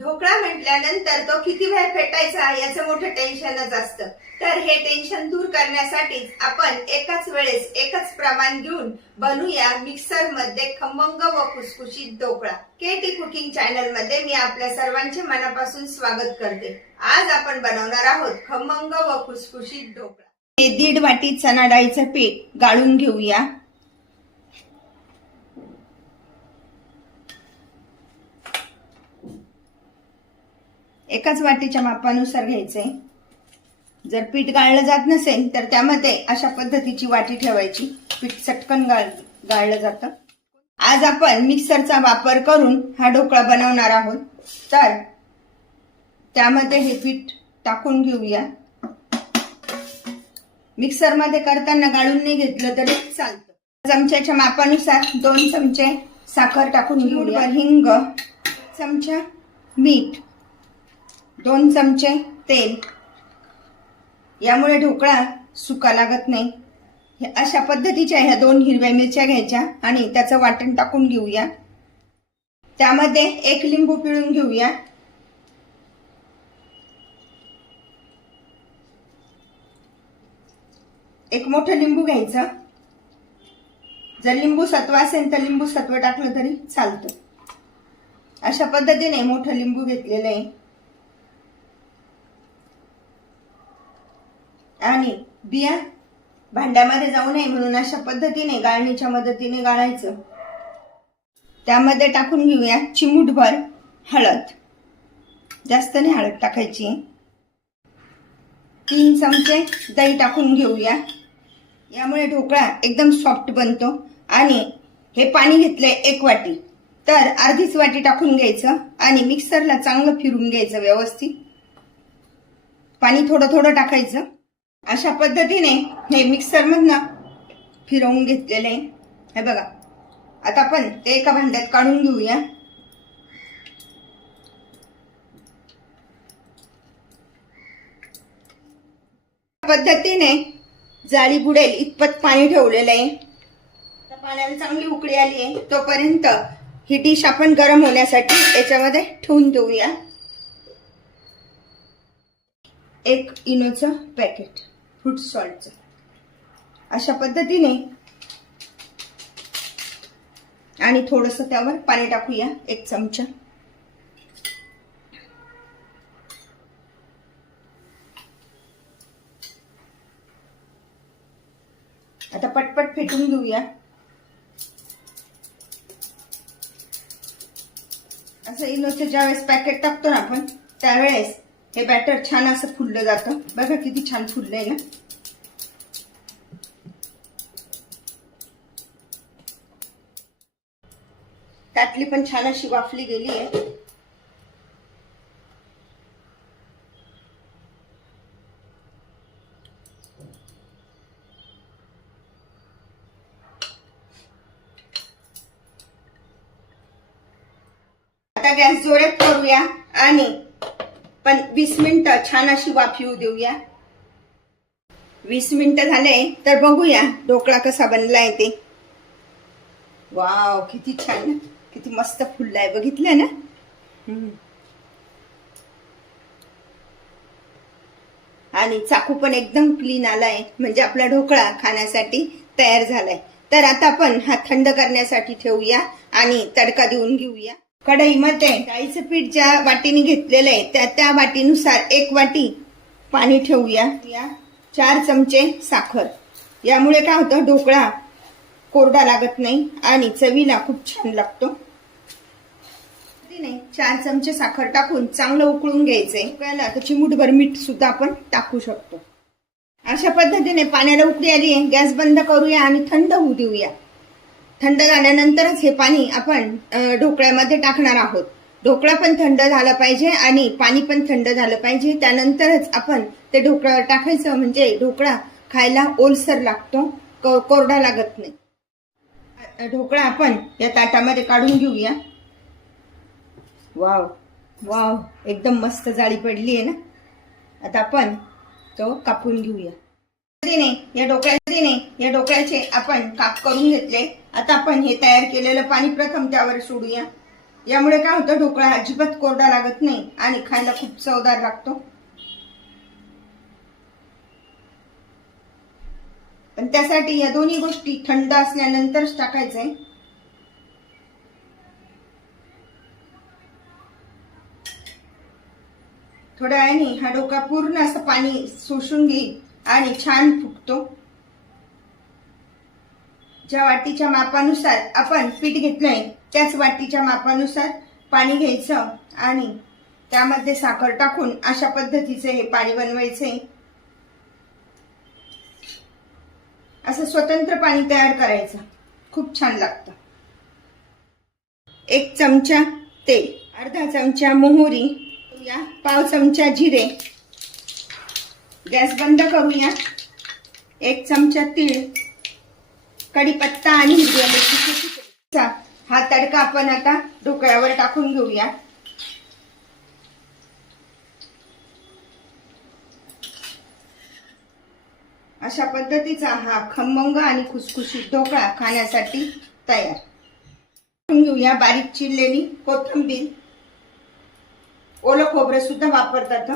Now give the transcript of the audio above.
ढोकळा म्हटल्यानंतर तो किती वेळ फेटायचा याचं मोठं टेन्शनच असतं. तर हे टेन्शन दूर करण्यासाठीच आपण एकाच वेळेस एकच प्रमाण घेऊन बनवूया मिक्सर मध्ये खमंग व खुसखुशीत ढोकळा. केटी कुकिंग चॅनल मध्ये मी आपल्या सर्वांचे मनापासून स्वागत करते. आज आपण बनवणार आहोत खमंग व खुसखुशीत ढोकळा. हे 1.5 वाटी चणा डाळीचं पीठ गाळून घेऊया. एकाच वाटीच्या मापानुसार घ्यायचे. जर पीठ गाळलं जात नसेल तर त्यामध्ये अशा पद्धतीची वाटी ठेवायची. पीठ चटकन गाळलं जातं. आज आपण मिक्सरचा वापर करून हा ढोकळा बनवणार आहोत. तर त्यामध्ये हे पीठ टाकून घेऊया. मिक्सर मध्ये करताना गाळून नाही घेतलं तरी चालतं. चमच्याच्या मापानुसार 2 चमचे साखर टाकून घेऊया. हिंग, चमचा मीठ, 2 चमचे तेल. यामुळे ढोकळा सुका लागत नाही. अशा पद्धतीच्या ह्या 2 हिरव्या मिरच्या घ्यायच्या आणि त्याचं वाटण टाकून घेऊया. त्यामध्ये 1 लिंबू पिळून घेऊया. एक मोठं लिंबू घ्यायचं. जर लिंबू सत्व असेल तर लिंबू सत्व टाकलं तरी चालतं. अशा पद्धतीने मोठं लिंबू घेतलेलं आहे. आणि बिया भांड्यामध्ये जाऊ नये म्हणून अशा पद्धतीने गाळणीच्या मदतीने गाळायचं. त्यामध्ये टाकून घेऊया चिमूटभर हळद. जास्त नाही हळद टाकायची. 3 चमचे दही टाकून घेऊया. यामुळे ढोकळा एकदम सॉफ्ट बनतो. आणि हे पाणी घेतलंय 1 वाटी, तर अर्धीच वाटी टाकून घ्यायचं आणि मिक्सरला चांगलं फिरून घ्यायचं व्यवस्थित. पाणी थोडं थोडं टाकायचं. अशा पद्धतीने हे मिक्सर मधनं फिरवून घेतलेले आहे. हे बघा. आता आपण ते एका भांड्यात काढून घेऊया. पद्धतीने जाळी बुडेल इतपत पाणी ठेवलेलं आहे. पाण्याला चांगली उकळी आली आहे. तोपर्यंत ही डिश आपण गरम होण्यासाठी याच्यामध्ये ठेवून देऊया. 1 इनोचं पॅकेट फ्रूट सॉल्टचं. अशा पद्धतीने आणि थोडंसं त्यावर पाणी टाकूया. 1 चमचा. आता पटपट फेटून घेऊया. असं इनोचं ज्यावेळेस पॅकेट टाकतो ना आपण त्यावेळेस हे बॅटर छान असं फुललं जातं. बघा किती छान फुललंय ना. ताटली पण छान अशी वाफली गेली आहे. आता गॅस जोरात करूया आणि 20 मिनिटं छान अशी वाफ येऊ देऊया. 20 मिनिटं झाले तर बघूया ढोकळा कसा बनलाय ते. वाव, किती छान, किती मस्त फुललाय. बघितलं ना. आणि चाकू पण एकदम क्लीन आलाय. म्हणजे आपला ढोकळा खाण्यासाठी तयार झालाय. तर आता आपण हा थंड करण्यासाठी ठेवूया आणि तडका देऊन घेऊया. कढईमध्ये डाळीचं पीठ ज्या वाटीने घेतलेलं आहे त्या वाटीनुसार 1 वाटी पाणी ठेवूया. 4 चमचे साखर. यामुळे काय होतं, ढोकळा कोरडा लागत नाही आणि चवीला खूप छान लागतो. 4 चमचे साखर टाकून चांगलं उकळून घ्यायचंय. उकळायला तर चिमूटभर मीठ सुद्धा आपण टाकू शकतो. अशा पद्धतीने पाण्याला उकळी आली. गॅस बंद करूया आणि थंड होऊ देऊया. थंड झाल्यानंतरच हे पाणी आपण ढोकळ्यामध्ये टाकणार आहोत. ढोकळा पण थंड झाला पाहिजे आणि पाणी पण थंड झालं पाहिजे. त्यानंतरच आपण ते ढोकळ्यावर टाकायचं. म्हणजे ढोकळा खायला ओलसर लागतो, कोरडा लागत नाही. ढोकळा आपण या ताटामध्ये काढून घेऊया. वाव वाव, एकदम मस्त जाळी पडली आहे ना. आता आपण तो कापून घेऊया. या ढोकळ्याचे आपण काप करून घेतले. आता आपण हे तयार केलेलं पाणी प्रथम त्यावर सोडूया. यामुळे काय होतं, ढोकळा अजिबात कोरडा लागत नाही आणि खायला खूप चवदार लागतो. पण त्यासाठी या दोन्ही गोष्टी थंड असल्यानंतरच टाकायचंय. थोड्या वेळाने हा ढोकळा पूर्ण असं पाणी शोषून घेईल आणि छान फुगतो. ज्या वाटीच्या मापानुसार आपण पीठ घेतलंय त्याच वाटीच्या मापानुसार पाणी घ्यायचं आणि त्यामध्ये साखर टाकून अशा पद्धतीचे हे पाणी बनवायचे. असं स्वतंत्र पाणी तयार करायचं, खूप छान लागतं. 1 चमचा तेल, अर्धा चमचा मोहरी, पाव चमचा जिरे, गॅस बंद करूया. 1 चमचा तीळ, कढीपत्ता आणि हिरव्या मिरचीचा हा तडका आपण आता ढोकळ्यावर टाकून घेऊया. अशा पद्धतीचा हा खमंग आणि खुसखुशीत ढोकळा खाण्यासाठी तयार. घेऊया बारीक चिरलेली कोथिंबीर, ओलं खोबरं सुद्धा वापरतात.